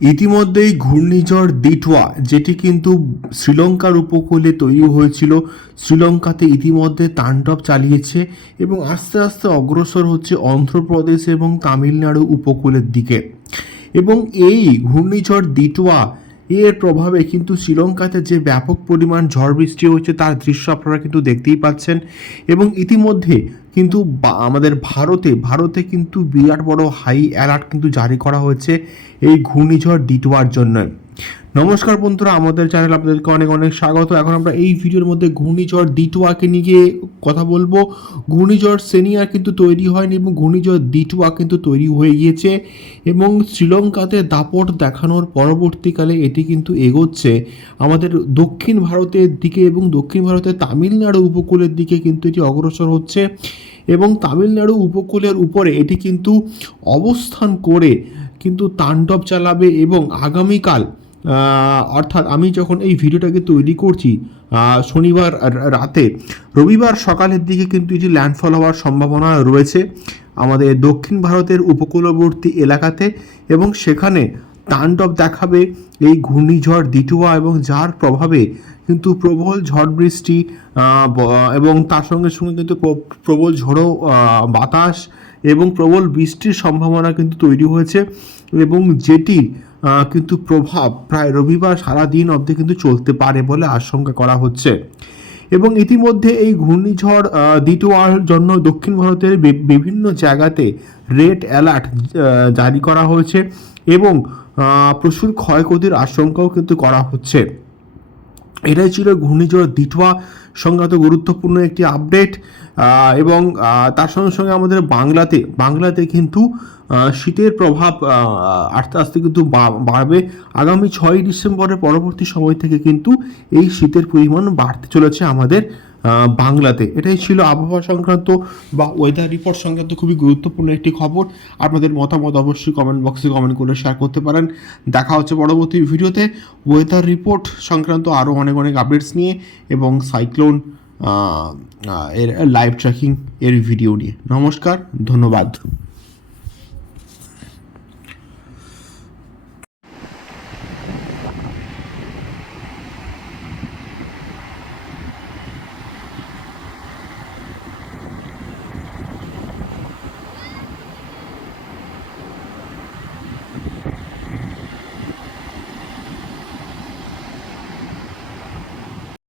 ইতিমধ্যেই ঘূর্ণিঝড় দিটওয়া যেটি কিন্তু শ্রীলঙ্কার উপকূলে তৈরি হয়েছিল, শ্রীলঙ্কাতে ইতিমধ্যে তাণ্ডব চালিয়েছে এবং আস্তে আস্তে অগ্রসর হচ্ছে অন্ধ্রপ্রদেশ এবং তামিলনাড়ু উপকূলের দিকে। এবং এই ঘূর্ণিঝড় দিটওয়া এর প্রভাবে কিন্তু শ্রীলঙ্কাতে যে ব্যাপক পরিমাণ ঝড় বৃষ্টি হয়েছে তার দৃশ্য আপনারা কিন্তু দেখতেই পাচ্ছেন। এবং ইতিমধ্যে কিন্তু আমাদের ভারতে কিন্তু বিরাট বড় হাই অ্যালার্ট কিন্তু জারি করা হয়েছে এই ঘূর্ণিঝড় দিটওয়ার জন্য। নমস্কার বন্ধুরা, আমাদের চ্যানেল আপনাদেরকে অনেক অনেক স্বাগত। এখন আমরা এই ভিডিওর মধ্যে ঘূর্ণিঝড় দিটওয়াকে নিয়ে কথা বলবো। ঘূর্ণিঝড় সেনিয়ার কিন্তু তৈরি হয়নি এবং ঘূর্ণিঝড় দিটওয়া কিন্তু তৈরি হয়ে গিয়েছে এবং শ্রীলঙ্কাতে দাপট দেখানোর পরবর্তীকালে এটি কিন্তু এগোচ্ছে আমাদের দক্ষিণ ভারতের দিকে এবং দক্ষিণ ভারতের তামিলনাড়ু উপকূলের দিকে কিন্তু এটি অগ্রসর হচ্ছে এবং তামিলনাড়ু উপকূলের উপরে এটি কিন্তু অবস্থান করে কিন্তু তাণ্ডব চালাবে। এবং আগামীকাল অর্থাৎ আমি যখন এই ভিডিওটাকে তৈরি করছি শনিবার রাতে, রবিবার সকালের দিকে কিন্তু এটি ল্যান্ডফল হওয়ার সম্ভাবনা রয়েছে আমাদের দক্ষিণ ভারতের উপকূলবর্তী এলাকাতে এবং সেখানে তাণ্ডব দেখাবে এই ঘূর্ণিঝড় দিটওয়া এবং যার প্রভাবে কিন্তু প্রবল ঝড় বৃষ্টি এবং তার সঙ্গে সঙ্গে কিন্তু প্রবল ঝড়ো বাতাস এবং প্রবল বৃষ্টির সম্ভাবনা কিন্তু তৈরি হয়েছে এবং যেটি কিন্তু প্রভাব প্রায় রবিবার সারা দিন অবধি কিন্তু চলতে পারে বলে আশঙ্কা করা হচ্ছে। এবং ইতিমধ্যে এই ঘূর্ণিঝড় দিটওয়ার জন্য দক্ষিণ ভারতের বিভিন্ন জায়গাতে রেড অ্যালার্ট জারি করা হয়েছে এবং প্রচুর ক্ষয়ক্ষতির আশঙ্কাও কিন্তু করা হচ্ছে। এটাই ছিল ঘূর্ণিঝড় দিটওয়া সংক্রান্ত গুরুত্বপূর্ণ একটি আপডেট। এবং তার সঙ্গে সঙ্গে আমাদের বাংলাতে কিন্তু শীতের প্রভাব আস্তে আস্তে কিন্তু বাড়বে। আগামী 6ই ডিসেম্বরের পরবর্তী সময় থেকে কিন্তু এই শীতের পরিমাণ বাড়তে চলেছে আমাদের বাংলাতে। এটাই ছিল আবহাওয়া সংক্রান্ত বা ওয়েদার রিপোর্ট সংক্রান্ত খুবই গুরুত্বপূর্ণ একটি খবর। আপনাদের মতামত অবশ্যই কমেন্ট বক্সে কমেন্ট করে শেয়ার করতে পারেন। দেখা হচ্ছে পরবর্তী ভিডিওতে ওয়েদার রিপোর্ট সংক্রান্ত আরও অনেক অনেক আপডেটস নিয়ে এবং সাইক্লোন এর লাইভ ট্র্যাকিং এর ভিডিও নিয়ে। নমস্কার, ধন্যবাদ।